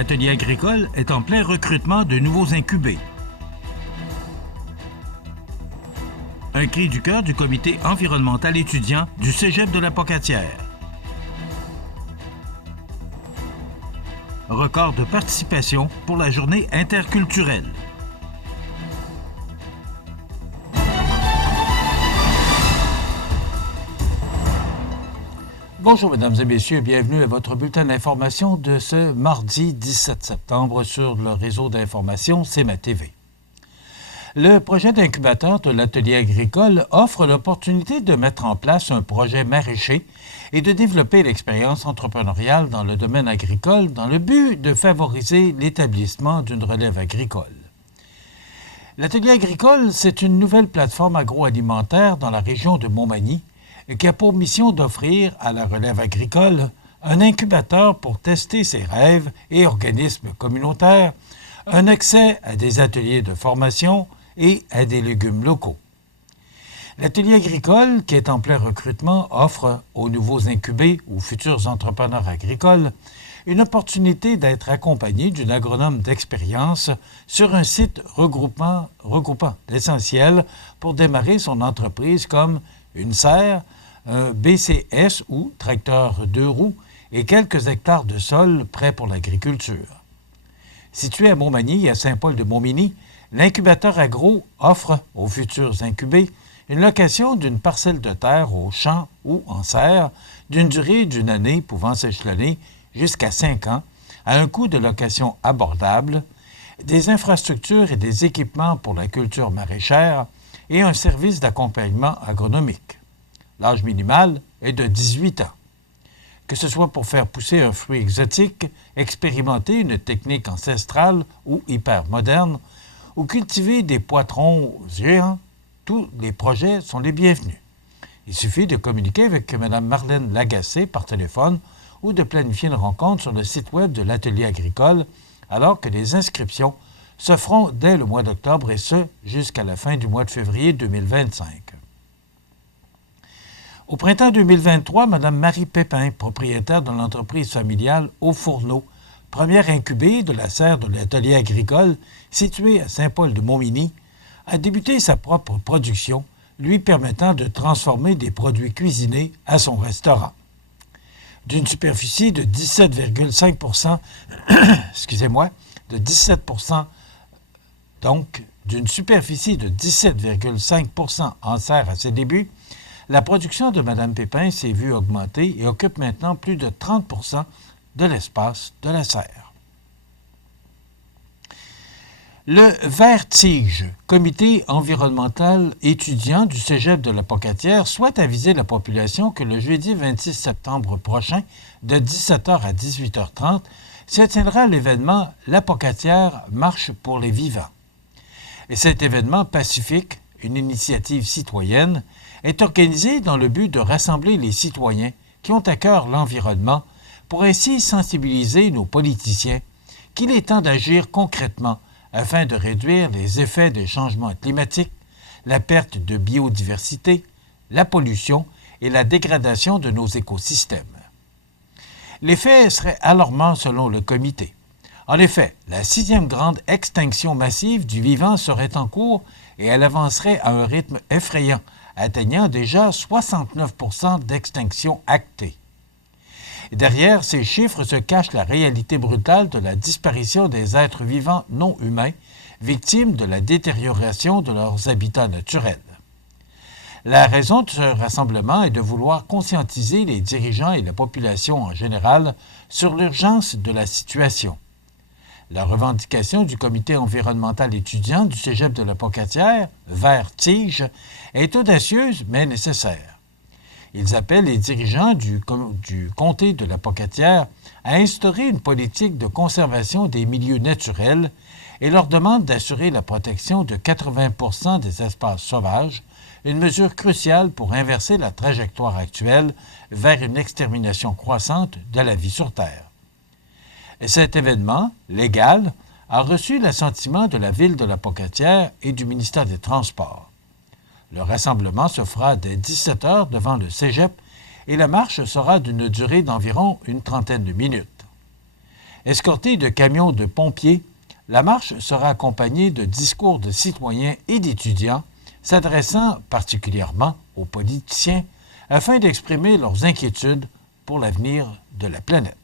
l'atelier agricole est en plein recrutement de nouveaux incubés. Un cri du cœur du comité environnemental étudiant du Cégep de la Pocatière. Record de participation pour la journée interculturelle. Bonjour mesdames et messieurs, bienvenue à votre bulletin d'information de ce mardi 17 septembre sur le réseau d'information CMA-TV. Le projet d'incubateur de l'atelier agricole offre l'opportunité de mettre en place un projet maraîcher et de développer l'expérience entrepreneuriale dans le domaine agricole dans le but de favoriser l'établissement d'une relève agricole. L'atelier agricole, c'est une nouvelle plateforme agroalimentaire dans la région de Montmagny qui a pour mission d'offrir à la relève agricole un incubateur pour tester ses rêves et organismes communautaires, un accès à des ateliers de formation et à des légumes locaux. L'atelier agricole, qui est en plein recrutement, offre aux nouveaux incubés ou futurs entrepreneurs agricoles une opportunité d'être accompagnés d'une agronome d'expérience sur un site regroupant l'essentiel pour démarrer son entreprise comme une serre, un BCS ou tracteur 2 roues et quelques hectares de sol prêts pour l'agriculture. Situé à Montmagny et à Saint-Paul-de-Montminy, l'incubateur agro offre aux futurs incubés une location d'une parcelle de terre au champ ou en serre d'une durée d'une année pouvant s'échelonner jusqu'à 5 ans à un coût de location abordable, des infrastructures et des équipements pour la culture maraîchère et un service d'accompagnement agronomique. L'âge minimal est de 18 ans. Que ce soit pour faire pousser un fruit exotique, expérimenter une technique ancestrale ou hyper moderne, ou cultiver des poitrons géants, tous les projets sont les bienvenus. Il suffit de communiquer avec Mme Marlène Lagacé par téléphone ou de planifier une rencontre sur le site web de l'atelier agricole, alors que les inscriptions se feront dès le mois d'octobre et ce, jusqu'à la fin du mois de février 2025. Au printemps 2023, Mme Marie Pépin, propriétaire de l'entreprise familiale Au Fourneau, première incubée de la serre de l'atelier agricole située à Saint-Paul-de-Montminy, a débuté sa propre production, lui permettant de transformer des produits cuisinés à son restaurant. D'une superficie de 17,5 donc d'une superficie de 17,5 en serre à ses débuts, la production de Mme Pépin s'est vue augmenter et occupe maintenant plus de 30 de l'espace de la serre. Le Vert-Tige, comité environnemental étudiant du Cégep de la Pocatière, souhaite aviser la population que le jeudi 26 septembre prochain, de 17h à 18h30, se tiendra l'événement La Pocatière Marche pour les vivants. Et cet événement pacifique, une initiative citoyenne, est organisé dans le but de rassembler les citoyens qui ont à cœur l'environnement pour ainsi sensibiliser nos politiciens qu'il est temps d'agir concrètement afin de réduire les effets des changements climatiques, la perte de biodiversité, la pollution et la dégradation de nos écosystèmes. Les faits seraient alarmants selon le comité. En effet, la 6e grande extinction massive du vivant serait en cours et elle avancerait à un rythme effrayant, atteignant déjà 69 d'extinction actée. Derrière ces chiffres se cache la réalité brutale de la disparition des êtres vivants non humains, victimes de la détérioration de leurs habitats naturels. La raison de ce rassemblement est de vouloir conscientiser les dirigeants et la population en général sur l'urgence de la situation. La revendication du comité environnemental étudiant du Cégep de la Pocatière, Vert-Tige, est audacieuse mais nécessaire. Ils appellent les dirigeants du comté de la Pocatière à instaurer une politique de conservation des milieux naturels et leur demandent d'assurer la protection de 80 des espaces sauvages, une mesure cruciale pour inverser la trajectoire actuelle vers une extermination croissante de la vie sur Terre. Et cet événement, légal, a reçu l'assentiment de la Ville de la Pocatière et du ministère des Transports. Le rassemblement se fera dès 17h devant le Cégep et la marche sera d'une durée d'environ une trentaine de minutes. Escortée de camions de pompiers, la marche sera accompagnée de discours de citoyens et d'étudiants s'adressant particulièrement aux politiciens afin d'exprimer leurs inquiétudes pour l'avenir de la planète.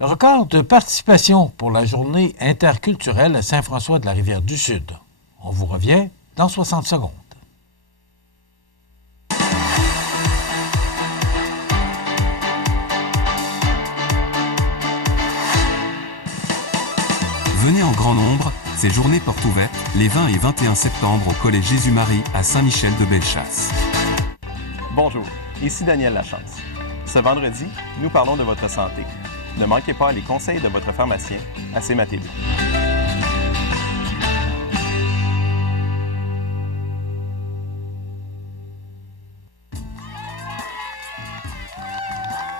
Record de participation pour la journée interculturelle à Saint-François-de-la-Rivière-du-Sud. On vous revient dans 60 secondes. Venez en grand nombre, ces journées portes ouvertes, les 20 et 21 septembre au Collège Jésus-Marie à Saint-Michel-de-Bellechasse. Bonjour, ici Daniel Lachance. Ce vendredi, nous parlons de votre santé. Ne manquez pas les conseils de votre pharmacien à CMA-TV.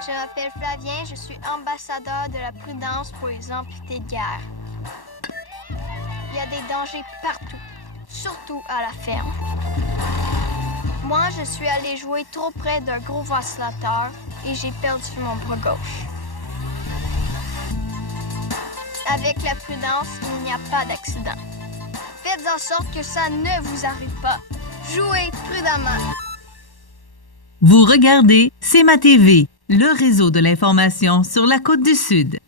Je m'appelle Flavien, je suis ambassadeur de la prudence pour les amputés de guerre. Il y a des dangers partout, surtout à la ferme. Moi, je suis allé jouer trop près d'un gros vacillateur et j'ai perdu mon bras gauche. Avec la prudence, il n'y a pas d'accident. Faites en sorte que ça ne vous arrive pas. Jouez prudemment. Vous regardez CMA-TV, le réseau de l'information sur la Côte-du-Sud.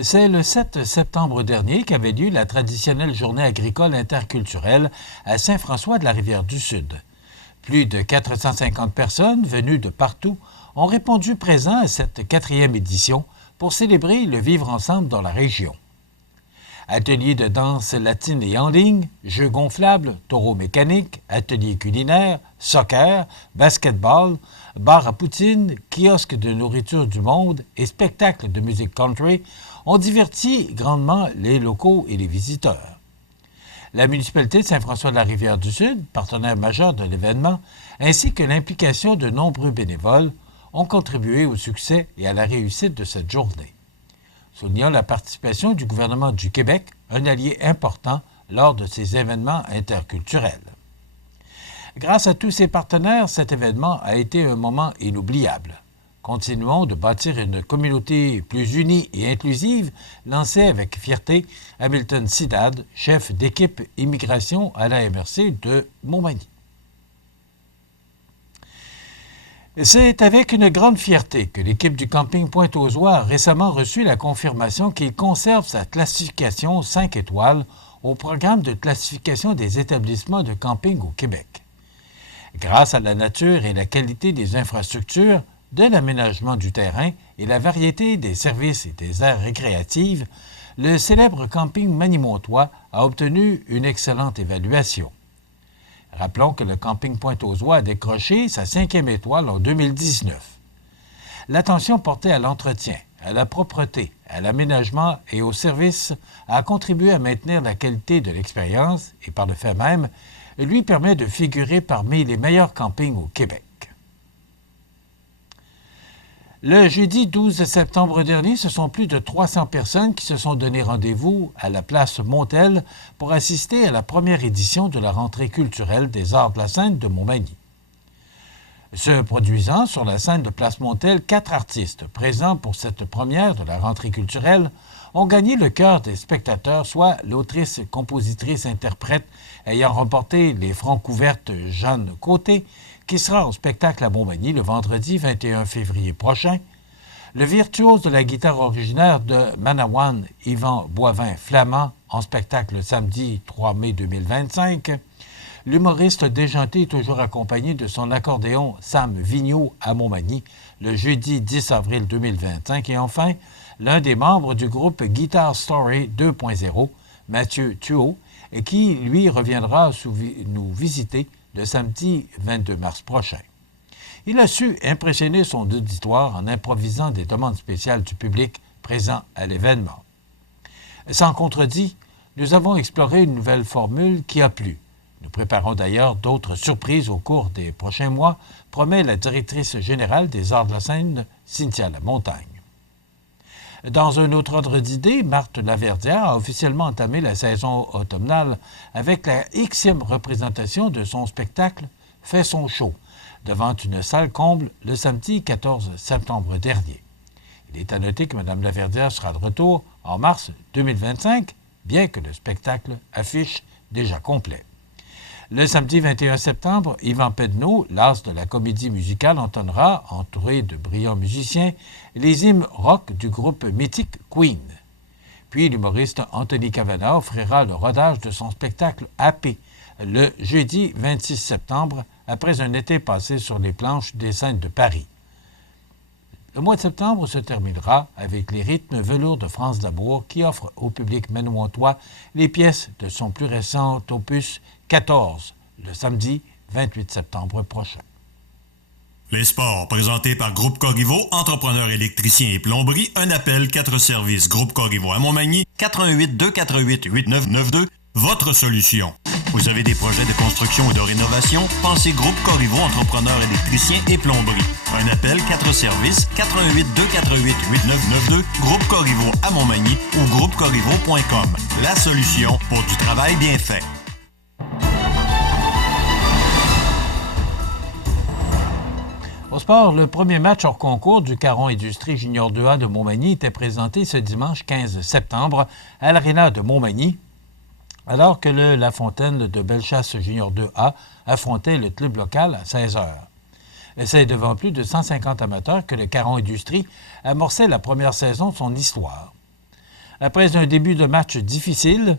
C'est le 7 septembre dernier qu'avait lieu la traditionnelle journée agricole interculturelle à Saint-François-de-la-Rivière-du-Sud. Plus de 450 personnes venues de partout ont répondu présents à cette 4e édition pour célébrer le vivre ensemble dans la région. Ateliers de danse latine et en ligne, jeux gonflables, taureaux mécaniques, ateliers culinaires, soccer, basketball, bar à poutine, kiosques de nourriture du monde et spectacles de musique country ont diverti grandement les locaux et les visiteurs. La municipalité de Saint-François-de-la-Rivière-du-Sud, partenaire majeur de l'événement, ainsi que l'implication de nombreux bénévoles, ont contribué au succès et à la réussite de cette journée. Soulignant la participation du gouvernement du Québec, un allié important lors de ces événements interculturels. Grâce à tous ces partenaires, cet événement a été un moment inoubliable. Continuons de bâtir une communauté plus unie et inclusive, lançait avec fierté Hamilton Sidad, chef d'équipe immigration à la MRC de Montmagny. C'est avec une grande fierté que l'équipe du camping Pointe-aux-Oies a récemment reçu la confirmation qu'il conserve sa classification 5 étoiles au programme de classification des établissements de camping au Québec. Grâce à la nature et la qualité des infrastructures, de l'aménagement du terrain et la variété des services et des aires récréatives, le célèbre camping Manimontois a obtenu une excellente évaluation. Rappelons que le camping Pointe-aux-Oies a décroché sa 5e étoile en 2019. L'attention portée à l'entretien, à la propreté, à l'aménagement et aux services a contribué à maintenir la qualité de l'expérience et par le fait même, lui permet de figurer parmi les meilleurs campings au Québec. Le jeudi 12 septembre dernier, ce sont plus de 300 personnes qui se sont donné rendez-vous à la place Montel pour assister à la première édition de la rentrée culturelle des Arts de la scène de Montmagny. Se produisant sur la scène de Place Montel, 4 artistes présents pour cette première de la rentrée culturelle ont gagné le cœur des spectateurs, soit l'autrice, compositrice, interprète ayant remporté les francs couvertes Jeanne Côté, qui sera en spectacle à Montmagny le vendredi 21 février prochain, le virtuose de la guitare originaire de Manawan, Yvan Boivin-Flamand, en spectacle le samedi 3 mai 2025, l'humoriste déjanté toujours accompagné de son accordéon Sam Vigneault à Montmagny le jeudi 10 avril 2025, et enfin, l'un des membres du groupe Guitar Story 2.0, Mathieu Thuot, et qui, lui, reviendra nous visiter le samedi 22 mars prochain. Il a su impressionner son auditoire en improvisant des demandes spéciales du public présent à l'événement. Sans contredit, nous avons exploré une nouvelle formule qui a plu. Nous préparons d'ailleurs d'autres surprises au cours des prochains mois, promet la directrice générale des Arts de la scène, Cynthia Lamontagne. Dans un autre ordre d'idée, Marthe Laverdière a officiellement entamé la saison automnale avec la Xème représentation de son spectacle « Fais son show » devant une salle comble le samedi 14 septembre dernier. Il est à noter que Mme Laverdière sera de retour en mars 2025, bien que le spectacle affiche déjà complet. Le samedi 21 septembre, Yvan Pedneau, l'as de la comédie musicale, entonnera, entouré de brillants musiciens, les hymnes rock du groupe mythique Queen. Puis l'humoriste Anthony Cavana offrira le rodage de son spectacle AP le jeudi 26 septembre, après un été passé sur les planches des scènes de Paris. Le mois de septembre se terminera avec les rythmes velours de France Dabour qui offre au public manouantois les pièces de son plus récent opus 14, le samedi 28 septembre prochain. Les sports, présentés par Groupe Corriveau, entrepreneurs électriciens et plomberie, un appel, 4 services. Groupe Corriveau à Montmagny, 88 248 8992, votre solution. Vous avez des projets de construction ou de rénovation? Pensez Groupe Corriveau, entrepreneurs électriciens et plomberie. Un appel, 4 services, 88 248 8992, Groupe Corriveau à Montmagny ou groupecorriveau.com. La solution pour du travail bien fait. Au sport, le premier match hors concours du Caron Industrie Junior 2A de Montmagny était présenté ce dimanche 15 septembre à l'Aréna de Montmagny, alors que le La Fontaine de Bellechasse Junior 2A affrontait le club local à 16h. C'est devant plus de 150 amateurs que le Caron Industrie amorçait la première saison de son histoire. Après un début de match difficile,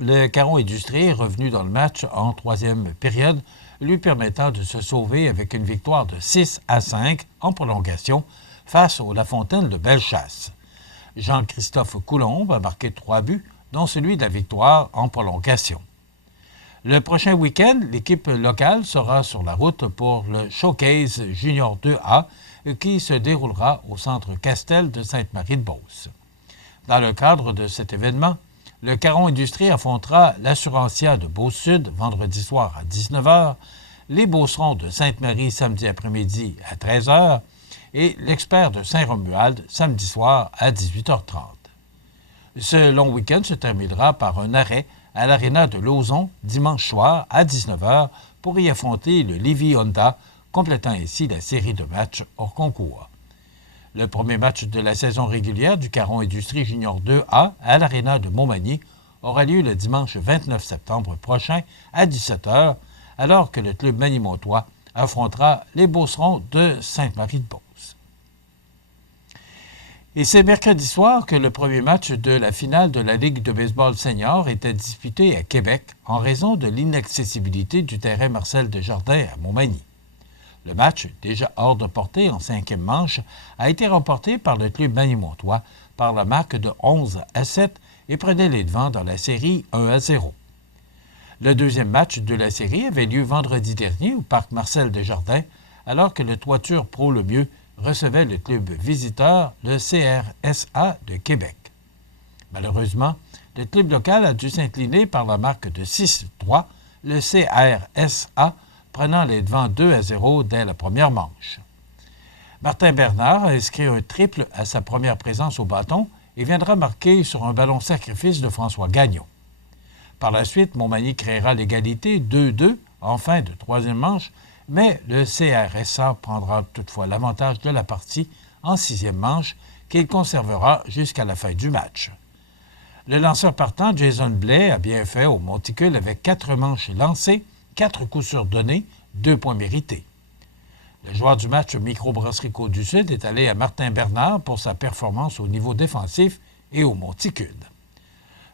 le Caron Industrie est revenu dans le match en troisième période, lui permettant de se sauver avec une victoire de 6-5 en prolongation face au La Fontaine de Bellechasse. Jean-Christophe Coulombe a marqué 3 buts, dont celui de la victoire en prolongation. Le prochain week-end, l'équipe locale sera sur la route pour le Showcase Junior 2A qui se déroulera au Centre Castel de Sainte-Marie-de-Beauce. Dans le cadre de cet événement, le Caron Industrie affrontera l'Assurantia de Beauce-Sud vendredi soir à 19h, les Beaucerons de Sainte-Marie samedi après-midi à 13h et l'Expert de Saint-Romuald samedi soir à 18h30. Ce long week-end se terminera par un arrêt à l'Aréna de Lauson dimanche soir à 19h pour y affronter le Lévis Honda, complétant ainsi la série de matchs hors concours. Le premier match de la saison régulière du Caron Industrie Junior 2A à l'Aréna de Montmagny aura lieu le dimanche 29 septembre prochain à 17h, alors que le club manimontois affrontera les Beaucerons de Sainte-Marie-de-Beauce. Et c'est mercredi soir que le premier match de la finale de la Ligue de baseball senior était disputé à Québec en raison de l'inaccessibilité du terrain Marcel Desjardins à Montmagny. Le match, déjà hors de portée en 5e manche, a été remporté par le club manimontois par la marque de 11-7 et prenait les devants dans la série 1-0. Le deuxième match de la série avait lieu vendredi dernier au parc Marcel Desjardins, alors que le Toiture Pro Le Mieux recevait le club visiteur, le CRSA de Québec. Malheureusement, le club local a dû s'incliner par la marque de 6-3, le CRSA prenant les devants 2-0 dès la première manche. Martin Bernard a inscrit un triple à sa première présence au bâton et viendra marquer sur un ballon sacrifice de François Gagnon. Par la suite, Montmagny créera l'égalité 2-2 en fin de troisième manche, mais le CRSA prendra toutefois l'avantage de la partie en 6e manche qu'il conservera jusqu'à la fin du match. Le lanceur partant, Jason Blais, a bien fait au monticule avec 4 manches lancées, 4 coups sûrs donnés, 2 points mérités. Le joueur du match Microbrasserie Côte-du-Sud est allé à Martin Bernard pour sa performance au niveau défensif et au monticule.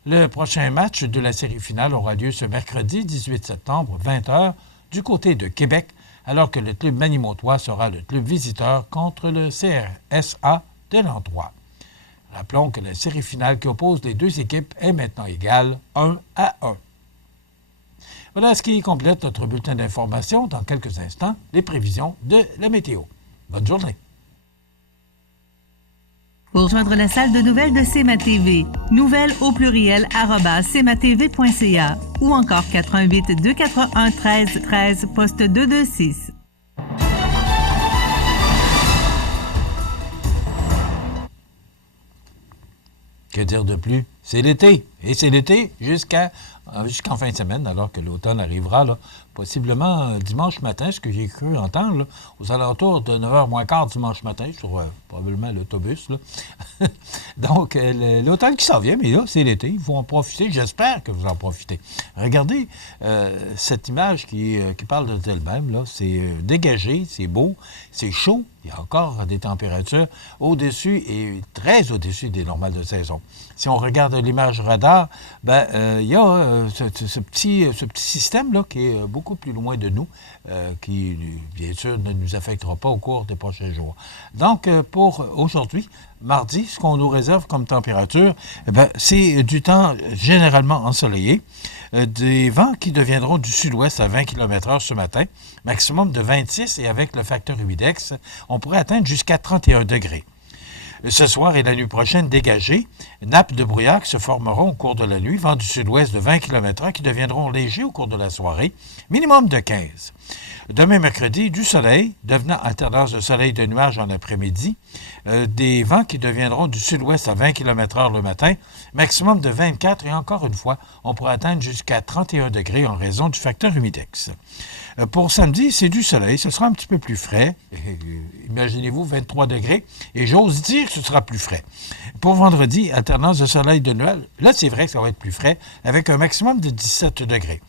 Le prochain match de la série finale aura lieu ce mercredi 18 septembre, 20h, du côté de Québec, alors que le club manimontois sera le club visiteur contre le CRSA de l'Endroit. Rappelons que la série finale qui oppose les deux équipes est maintenant égale 1-1. Voilà ce qui complète notre bulletin d'information. Dans quelques instants, les prévisions de la météo. Bonne journée. Pour rejoindre la salle de nouvelles de CMA-TV, nouvelles au pluriel @cmatv.ca ou encore 88 241 13 13 poste 226. Que dire de plus? c'est l'été. Et c'est l'été jusqu'en fin de semaine, alors que l'automne arrivera, là, possiblement dimanche matin, ce que j'ai cru entendre, là, aux alentours de 9h moins quart dimanche matin, sur probablement l'autobus. Là. Donc, l'automne qui s'en vient, mais là, c'est l'été. Il faut en profiter. J'espère que vous en profitez. Regardez cette image qui parle d'elle-même. Là. C'est dégagé, c'est beau, c'est chaud. Il y a encore des températures au-dessus et très au-dessus des normales de saison. Si on regarde l'image radar, il y a ce petit système-là qui est beaucoup plus loin de nous, qui, bien sûr, ne nous affectera pas au cours des prochains jours. Donc, pour aujourd'hui, mardi, ce qu'on nous réserve comme température, c'est du temps généralement ensoleillé, des vents qui deviendront du sud-ouest à 20 km/h ce matin, maximum de 26 et avec le facteur humidex, on pourrait atteindre jusqu'à 31 degrés. Ce soir et la nuit prochaine, dégagés, nappes de brouillard qui se formeront au cours de la nuit, vents du sud-ouest de 20 km/h qui deviendront légers au cours de la soirée, minimum de 15. Demain mercredi, du soleil, devenant alternance de soleil et de nuages en après-midi, des vents qui deviendront du sud-ouest à 20 km/h le matin, maximum de 24 et encore une fois, on pourra atteindre jusqu'à 31 degrés en raison du facteur humidex. Pour samedi, c'est du soleil, ce sera un petit peu plus frais. Imaginez-vous 23 degrés et j'ose dire que ce sera plus frais. Pour vendredi, alternance de soleil et de nuages, là c'est vrai que ça va être plus frais avec un maximum de 17 degrés.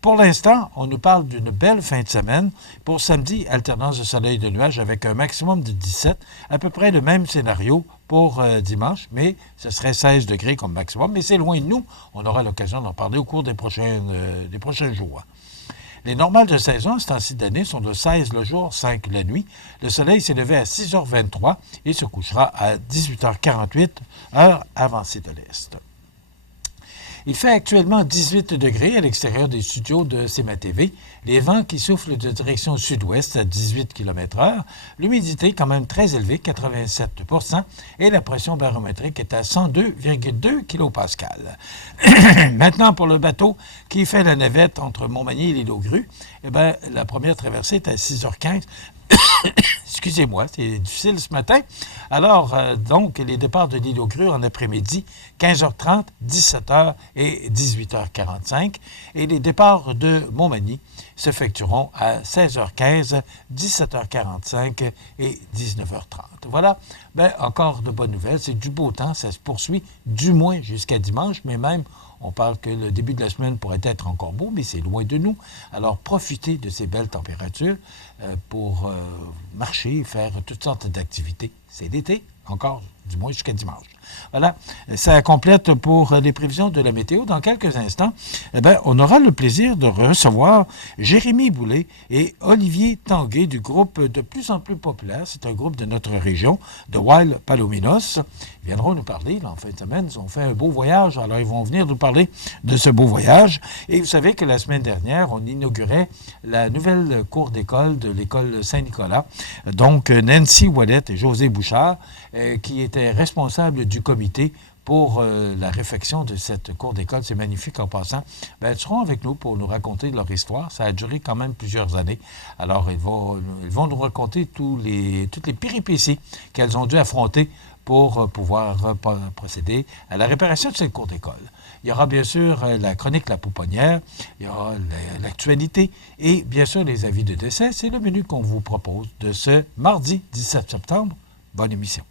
Pour l'instant, on nous parle d'une belle fin de semaine. Pour samedi, alternance de soleil et de nuages avec un maximum de 17, à peu près le même scénario pour dimanche, mais ce serait 16 degrés comme maximum, mais c'est loin de nous. On aura l'occasion d'en parler au cours des prochains jours. Les normales de saison, ce temps-ci d'année, sont de 16 le jour, 5 la nuit. Le soleil s'est levé à 6h23 et se couchera à 18h48, heure avancée de l'Est. Il fait actuellement 18 degrés à l'extérieur des studios de CMA TV. Les vents qui soufflent de direction sud-ouest à 18 km/h. L'humidité quand même très élevée, 87 %. Et la pression barométrique est à 102,2 kPa. Maintenant, pour le bateau qui fait la navette entre Montmagny et l'île aux Grues, la première traversée est à 6h15. Excusez-moi, c'est difficile ce matin. Alors, donc, les départs de l'île aux Grues en après-midi, 15h30, 17h et 18h45. Et les départs de Montmagny s'effectueront à 16h15, 17h45 et 19h30. Voilà, encore de bonnes nouvelles. C'est du beau temps, ça se poursuit du moins jusqu'à dimanche, mais même on parle que le début de la semaine pourrait être encore beau, mais c'est loin de nous. Alors, profitez de ces belles températures pour marcher, faire toutes sortes d'activités. C'est l'été, encore du moins jusqu'à dimanche. Voilà, ça complète pour les prévisions de la météo. Dans quelques instants, on aura le plaisir de recevoir Jérémy Boulay et Olivier Tanguay du groupe de plus en plus populaire. C'est un groupe de notre région, de Wild Palominos. Ils viendront nous parler, là, en fin de semaine. Ils ont fait un beau voyage, alors ils vont venir nous parler de ce beau voyage. Et vous savez que la semaine dernière, on inaugurait la nouvelle cour d'école de l'école Saint-Nicolas. Donc, Nancy Ouellette et José Bouchard, qui étaient responsables du comité pour la réfection de cette cour d'école. C'est magnifique en passant. Ils seront avec nous pour nous raconter leur histoire. Ça a duré quand même plusieurs années. Alors, ils vont nous raconter toutes les péripéties qu'elles ont dû affronter pour pouvoir procéder à la réparation de cette cour d'école. Il y aura bien sûr la chronique La Pouponnière, il y aura l'actualité et bien sûr les avis de décès. C'est le menu qu'on vous propose de ce mardi 17 septembre. Bonne émission.